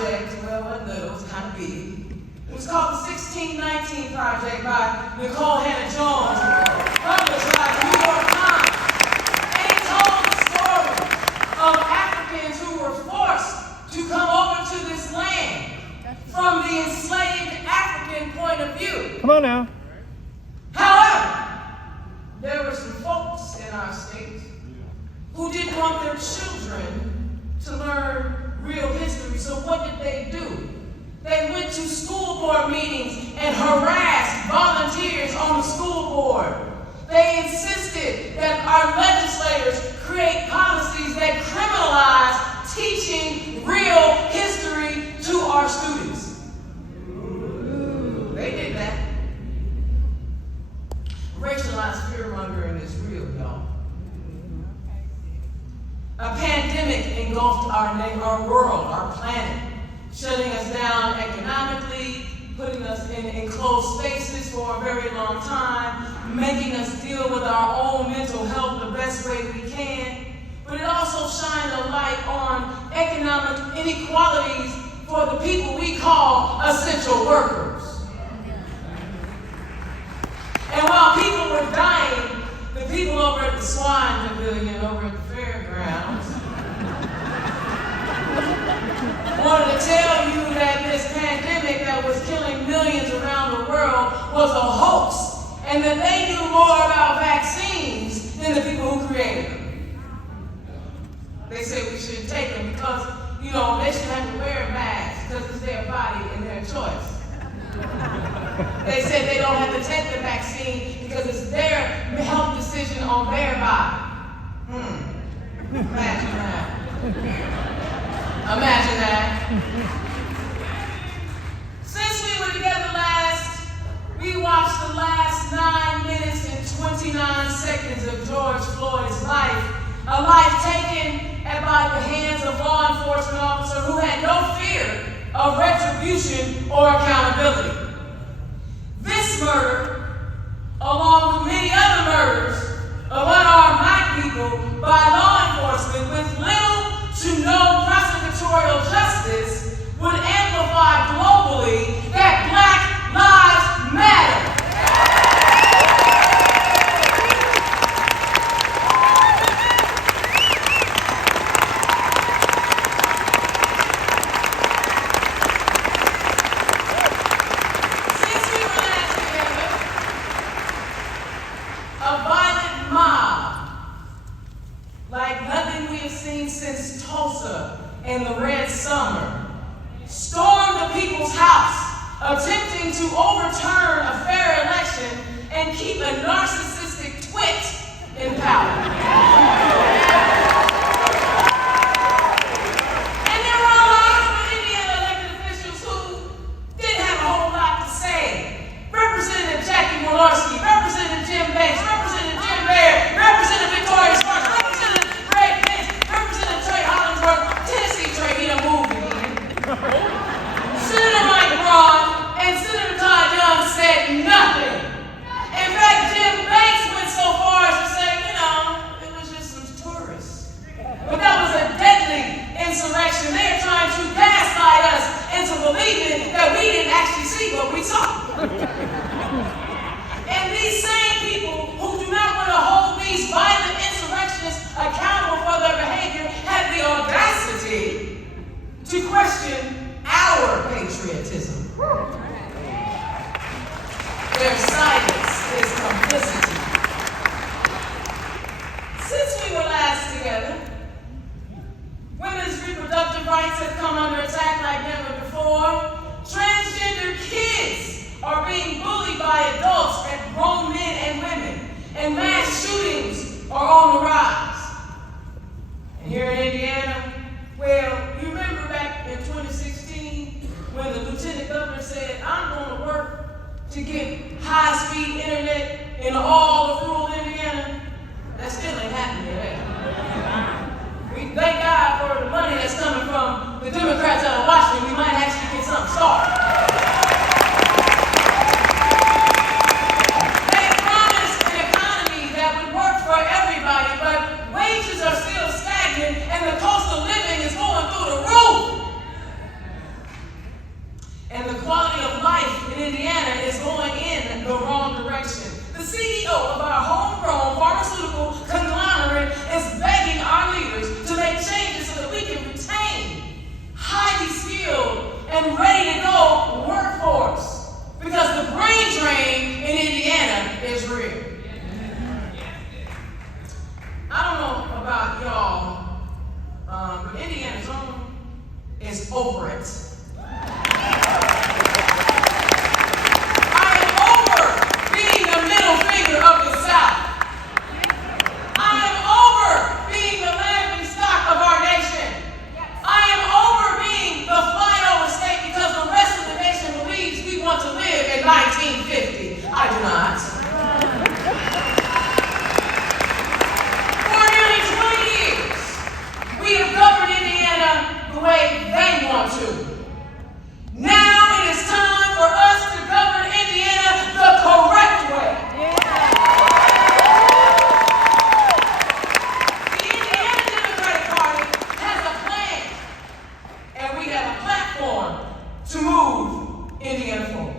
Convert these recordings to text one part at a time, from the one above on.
project, well, it wasn't little, it was kind of big. It was called the 1619 Project by Nicole Hannah-Jones, published by the New York Times. And it told the story of Africans who were forced to come over to this land from the enslaved African point of view. Come on now. However, there were some folks in our state who didn't want their children to learn real history. So what did they do? They went to school board meetings and harassed volunteers on the school board. They insisted that our legislators create policies that criminalize teaching real history to our students. They did that. Racialized fear-mongering is real, y'all. A pandemic engulfed our world, our planet, shutting us down economically, putting us in enclosed spaces for a very long time, making us deal with our own mental health the best way we can. But it also shined a light on economic inequalities for the people we call essential workers. And while people were dying, the people over at the Swine Pavilion, over at the fairgrounds, wanted to tell you that this pandemic that was killing millions around the world was a hoax, and that they knew more about vaccines than the people who created them. They said we shouldn't take them because, they should have to wear masks because it's their body and their choice. They said they don't have to take the vaccine because it's their health decision on their body. Imagine that. Imagine that. Since we were together last, we watched the last 9 minutes and 29 seconds of George Floyd's life, a life taken by the hands of law enforcement officers who had no fear of retribution or accountability. This murder, along with many other murders of unarmed black people by law enforcement with little to no prosecutorial justice, would amplify globally that Black Lives Matter. Since Tulsa and the Red Summer, stormed the people's house, attempting to overturn a fair election and keep a narcissistic twit in power. And there were a lot of Indiana elected officials who didn't have a whole lot to say. Representative Jackie Walorski, Representative Jim Banks, Representative Jim Baird, Representative Victoria Sparks, Tennessee Trey, he done moved again. Senator Mike Braun and Senator Todd Young said nothing. In fact, Jim Banks went so far as to say, it was just some tourists. But that was a deadly insurrection. They are trying to gaslight us into believing that we didn't actually see what we saw. And these same people who do not want to hold these violent insurrectionists accountable for their behavior have the audacity to question our patriotism. Their silence is complicity. Since we were last together, women's reproductive rights have come under attack like never before. Transgender kids are being bullied by adults and grown men and women, and mass shootings are on the rise. And here in Indiana, well, you remember back in 2016 when the lieutenant governor said, I'm going to work to get high-speed internet in all of rural Indiana? That still ain't happening yet. We thank God for the money that's coming from the Democrats out of Washington. We might actually get something started. They promised an economy that would work for everybody, but wages are still stagnant and the cost of living is going through the roof. is over it. I am over being the middle finger of the South. I am over being the laughing stock of our nation. I am over being the flyover state because the rest of the nation believes we want to live in 1950. I do not. For nearly 20 years, we have governed Indiana the way they want to. Now it is time for us to govern Indiana the correct way. The Indiana Democratic Party has a plan, and we have a platform to move Indiana forward.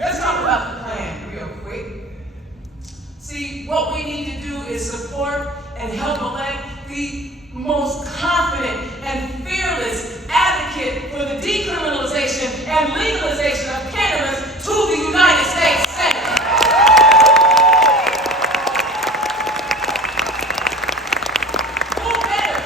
Let's talk about the plan real quick. See, what we need to do is support and help elect the most confident and fearless advocate for the decriminalization and legalization of cannabis to the United States Senate. Who better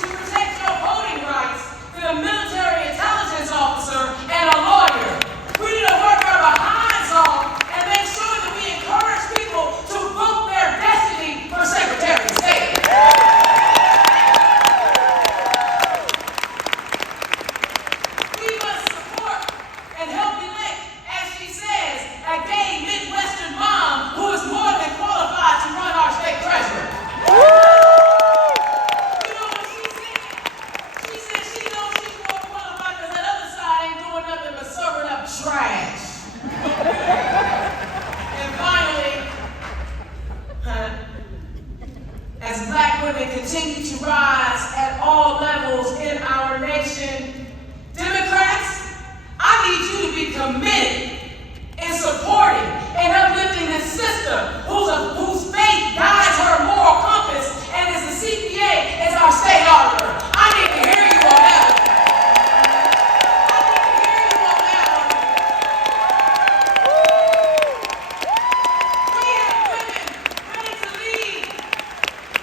to protect your voting rights than a military intelligence officer and a lawyer? We need to work our behinds off and make sure that we encourage people to vote their destiny for Secretary of State. We must support and help elect, as she says, a gay Midwestern mom who is more than qualified to run our state treasurer. You know what she said? She said she knows she's more qualified because that other side ain't doing nothing but serving up trash. And finally, as Black women continue to rise at all levels in our nation, Democrats, I need you to be committed in supporting and uplifting this sister whose faith guides her moral compass and is the CPA as our state auditor. I need to hear you on that one. I need to hear you on that one. We have women ready to lead.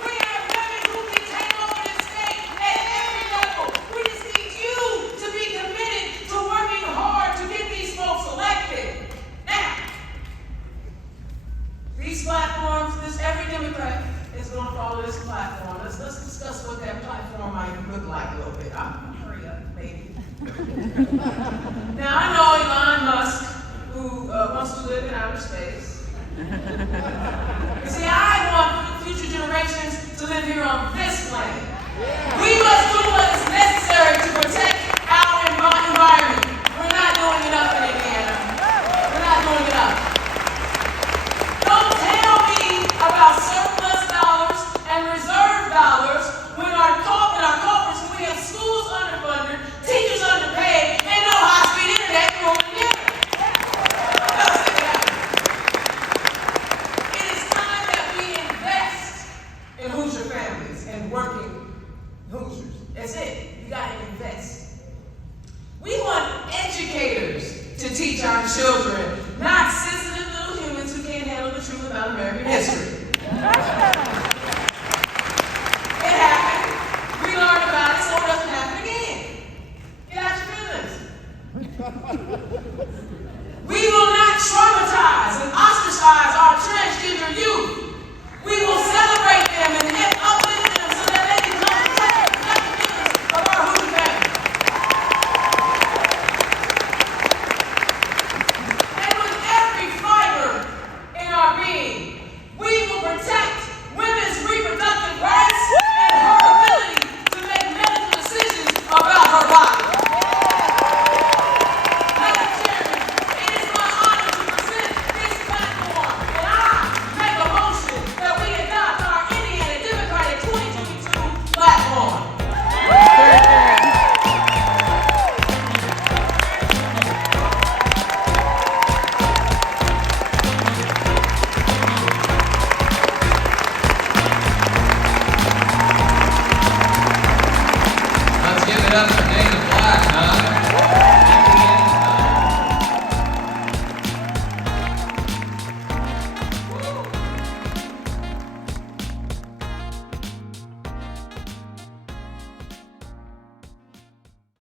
We have women who can take over this state at every level. We just need you to be committed to working hard to get these folks elected. Now, these platforms, every Democrat is going to follow this platform. Let's discuss what that platform might look like a little bit. I'm hurry up, baby. Now, I know Elon Musk, who wants to live in outer space. You see, I want future generations to live here on this planet. We must do what